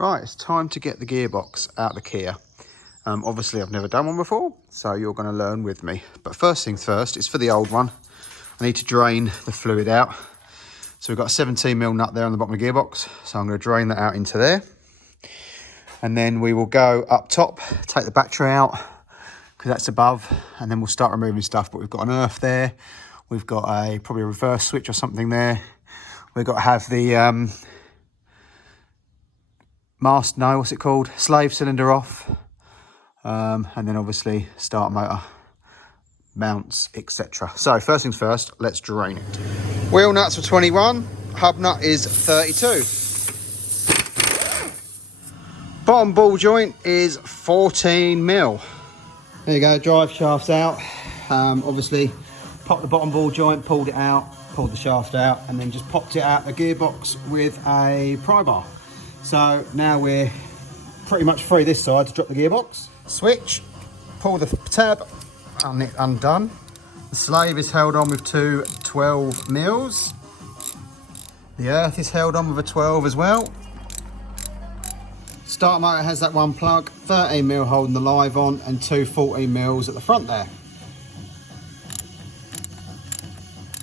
Right, it's time to get the gearbox out of the Kia. Obviously I've never done one before, so you're going to learn with me. But first things first, it's for the old one. I need to drain the fluid out. So we've got a 17mm nut there on the bottom of the gearbox. So I'm going to drain that out into there. And then we will go up top, take the battery out, because that's above, and then we'll start removing stuff. But we've got an earth there. We've got probably a reverse switch or something there. We've got to have the slave cylinder off. And then obviously start motor, mounts, etc. So first things first, let's drain it. Wheel nuts for 21, hub nut is 32. Bottom ball joint is 14mm. There you go, drive shaft's out. Obviously popped the bottom ball joint, pulled it out, pulled the shaft out, and then just popped it out the gearbox with a pry bar. So now we're pretty much free this side to drop the gearbox. Switch, pull the tab, undone. The slave is held on with two 12mm. The earth is held on with a 12 as well. Start motor has that one plug, 13mm holding the live on, and two 14mm at the front there.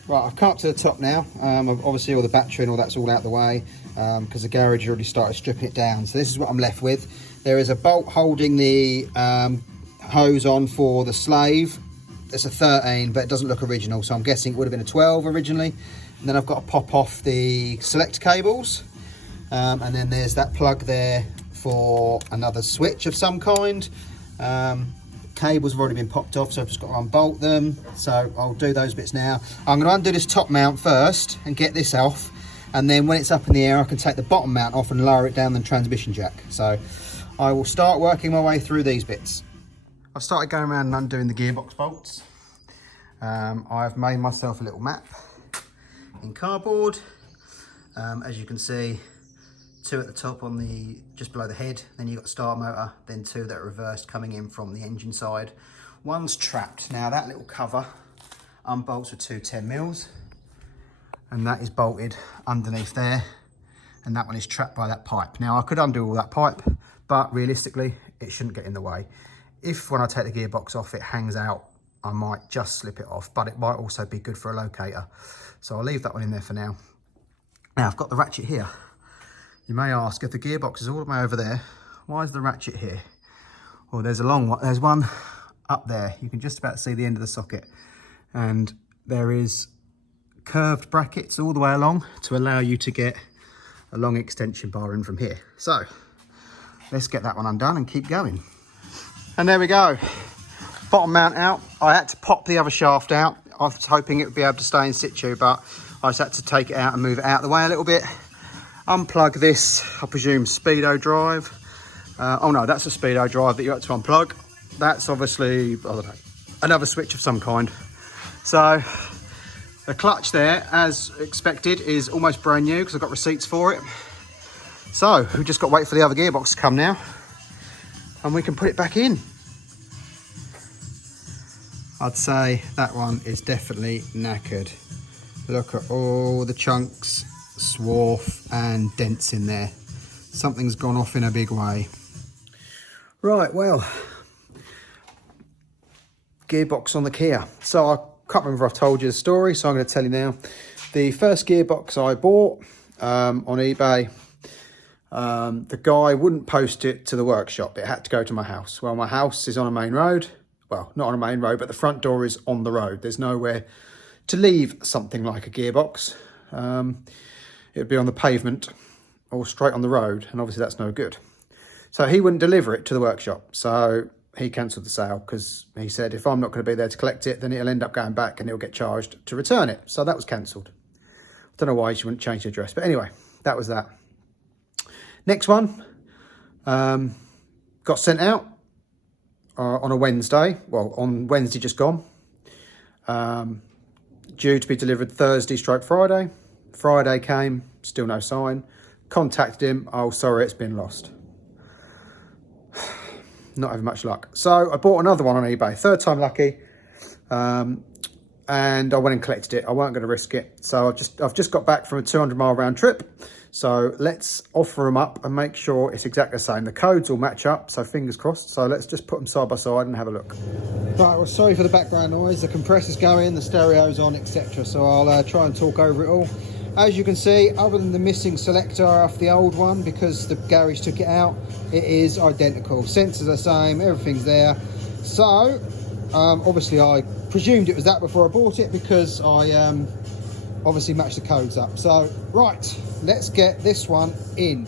Right, I've come up to the top now. Obviously all the battery and all that's all out the way, because the garage already started stripping it down. So this is what I'm left with. There is a bolt holding the hose on for the slave. It's a 13, but it doesn't look original, so I'm guessing it would have been a 12 originally. And then I've got to pop off the select cables. And then there's that plug there for another switch of some kind. Cables have already been popped off, so I've just got to unbolt them. So I'll do those bits now. I'm going to undo this top mount first and get this off. And then when it's up in the air, I can take the bottom mount off and lower it down the transmission jack. So I will start working my way through these bits. I've started going around and undoing the gearbox bolts. I've made myself a little map in cardboard. As you can see, two at the top on the just below the head, then you've got the start motor, then two that are reversed coming in from the engine side. One's trapped. Now that little cover unbolts with two 10mm, and that is bolted underneath there, and that one is trapped by that pipe. Now I could undo all that pipe, but realistically it shouldn't get in the way. If when I take the gearbox off it hangs out, I might just slip it off, but it might also be good for a locator. So I'll leave that one in there for now. Now I've got the ratchet here. You may ask, if the gearbox is all the way over there, why is the ratchet here? Well, there's a long one. There's one up there. You can just about see the end of the socket. And there is curved brackets all the way along to allow you to get a long extension bar in from here. So let's get that one undone and keep going. And there we go. Bottom mount out. I had to pop the other shaft out. I was hoping it would be able to stay in situ, but I just had to take it out and move it out of the way a little bit. Unplug this, I presume, speedo drive. Oh no, that's a speedo drive that you had to unplug. That's obviously, I don't know, another switch of some kind. So the clutch there, as expected, is almost brand new because I've got receipts for it. So we've just got to wait for the other gearbox to come now, and we can put it back in. I'd say that one is definitely knackered. Look at all the chunks, swarf and dents in there. Something's gone off in a big way. Right, well, gearbox on the Kia. So I can't remember if I've told you the story, so I'm going to tell you now. The first gearbox I bought on eBay, the guy wouldn't post it to the workshop. It had to go to my house. Well, my house is on a main road. Well, not on a main road, but the front door is on the road. There's nowhere to leave something like a gearbox. It would be on the pavement or straight on the road, and obviously that's no good. So he wouldn't deliver it to the workshop. So he cancelled the sale because he said, if I'm not going to be there to collect it, then it'll end up going back and he'll get charged to return it. So that was cancelled. I don't know why she wouldn't change the address, but anyway, that was that. Next one got sent out on a Wednesday. Well, on Wednesday just gone. Due to be delivered Thursday/Friday. Friday came, still no sign. Contacted him, oh sorry, it's been lost. Not having much luck. So I bought another one on eBay, third time lucky. And I went and collected it. I weren't going to risk it. So I've just got back from a 200-mile round trip. So let's offer them up and make sure it's exactly the same. The codes all match up, so fingers crossed. So let's just put them side by side and have a look. Right, well, sorry for the background noise. The compressor's going, the stereo's on, etc. So I'll try and talk over it all. As you can see, other than the missing selector off the old one, because the garage took it out, it is identical. Sensors are the same, everything's there. So, obviously I presumed it was that before I bought it, because I obviously matched the codes up. So, right, let's get this one in.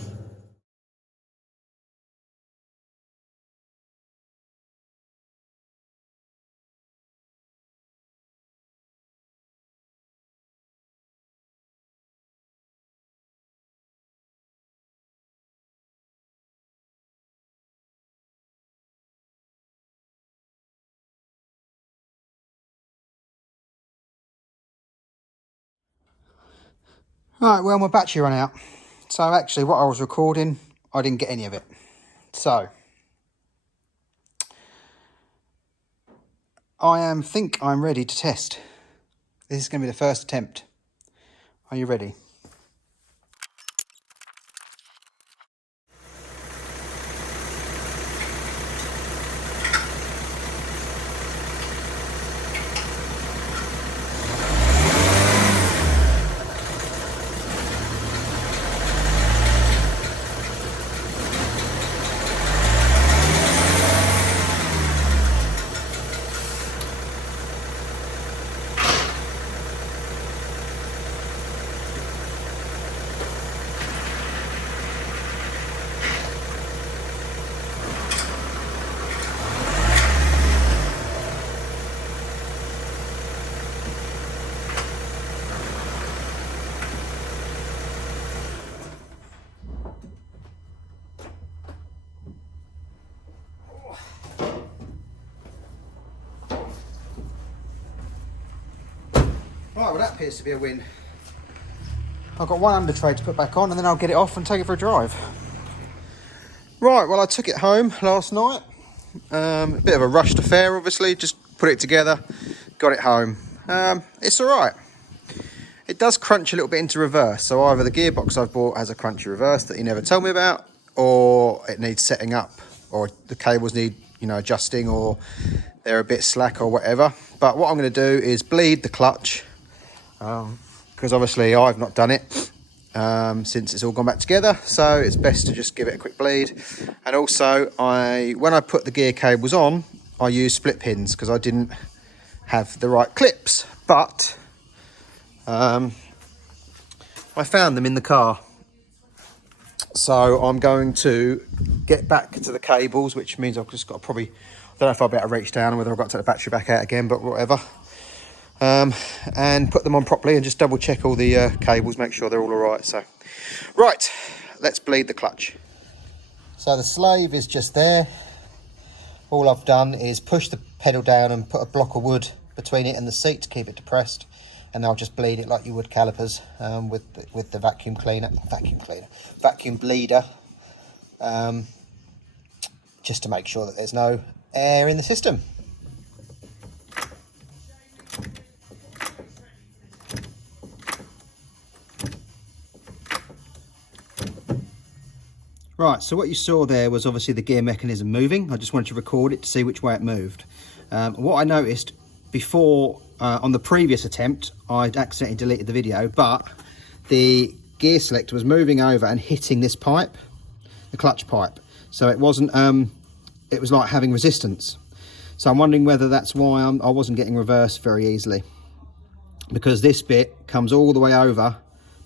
Right, well, my battery ran out. So actually what I was recording, I didn't get any of it. So, think I'm ready to test. This is going to be the first attempt. Are you ready? Right, well, that appears to be a win. I've got one under tray to put back on, and then I'll get it off and take it for a drive. Right, well, I took it home last night. A bit of a rushed affair, obviously. Just put it together, got it home. It's all right. It does crunch a little bit into reverse. So either the gearbox I've bought has a crunchy reverse that you never told me about, or it needs setting up, or the cables need, you know, adjusting, or they're a bit slack or whatever. But what I'm going to do is bleed the clutch. Because obviously I've not done it since it's all gone back together, so it's best to just give it a quick bleed. And also, when I put the gear cables on, I used split pins because I didn't have the right clips, but I found them in the car. So I'm going to get back to the cables, which means I've just got to probably, I don't know if I'll be able to reach down, or whether I've got to take the battery back out again, but whatever. And put them on properly and just double check all the cables, make sure they're all right. So, right, let's bleed the clutch. So the slave is just there. All I've done is push the pedal down and put a block of wood between it and the seat to keep it depressed, and I'll just bleed it like you would calipers with the vacuum bleeder, just to make sure that there's no air in the system. Right, so what you saw there was obviously the gear mechanism moving. I just wanted to record it to see which way it moved. What I noticed before, on the previous attempt, I'd accidentally deleted the video, but the gear selector was moving over and hitting this pipe, the clutch pipe. So it wasn't, it was like having resistance. So I'm wondering whether that's why I wasn't getting reverse very easily. Because this bit comes all the way over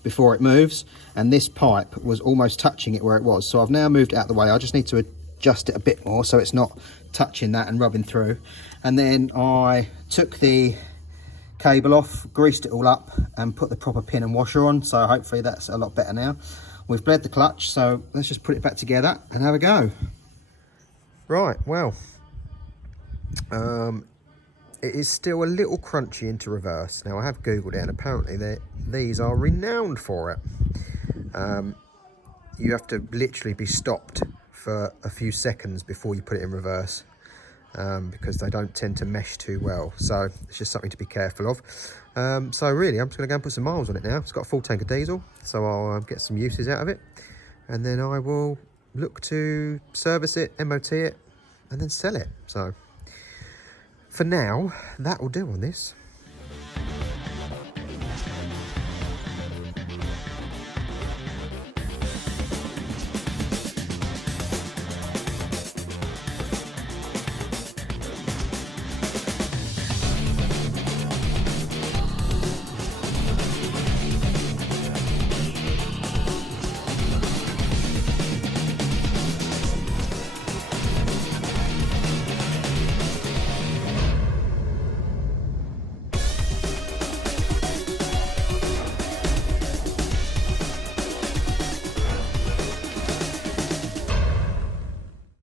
before it moves, and this pipe was almost touching it where it was. So I've now moved it out of the way. I just need to adjust it a bit more so it's not touching that and rubbing through. And then I took the cable off, greased it all up, and put the proper pin and washer on. So hopefully that's a lot better now. We've bled the clutch, so let's just put it back together and have a go. Right, well, it is still a little crunchy into reverse. Now I have googled it, and apparently these are renowned for it. You have to literally be stopped for a few seconds before you put it in reverse. because they don't tend to mesh too well. So it's just something to be careful of. So really, I'm just going to go and put some miles on it now. It's got a full tank of diesel, so I'll get some uses out of it, and then I will look to service it, MOT it, and then sell it. So for now, that will do on this.